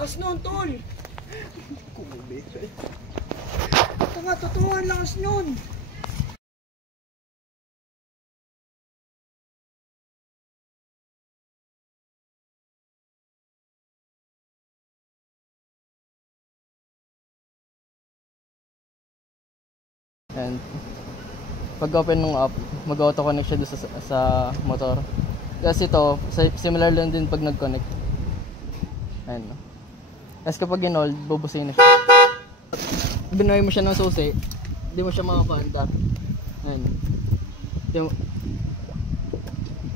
lakas nun, tol. Tanga, totoo, ang lakas nun. And pag open ng app, mag-auto connect siya doon sa motor. Kasi ito, similar lang din pag nag-connect. Ayan. Kasi kapag in-hold, bubusin na siya. Binuhay mo siya ng susi, hindi mo siya makapaandar. Ayan.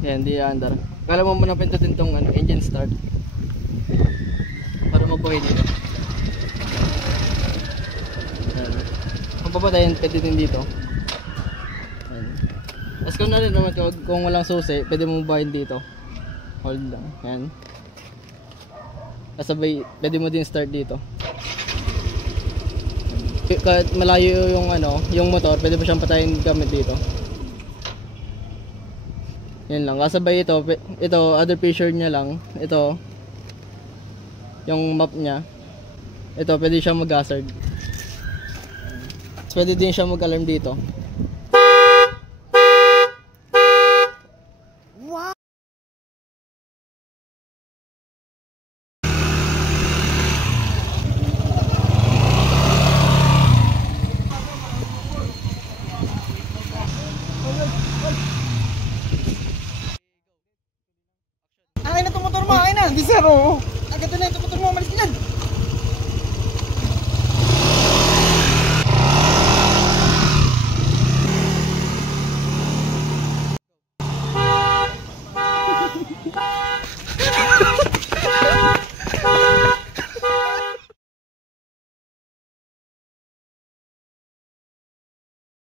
Ayan, hindi aandar. Kala mo muna pindutin tong engine start para mabuhay dito. Ayan. Kung papatayin, pwede din dito. Ayan. Tapos kung narin naman, kung walang susi, pwede mo buhayin dito. Hold lang. Ayan. Kasabay, pwede mo din start dito. Kahit malayo yung motor, pwede mo siyang patayin gamit dito. Yan lang. Kasabay ito other feature niya lang. Ito, yung map niya. Ito, pwede siyang mag-hazard. Pwede din siya mag-alarm dito. Akin na itong motor mo, akin na. Hindi sir, oo. Agad na itong motor mo, malis ka dyan.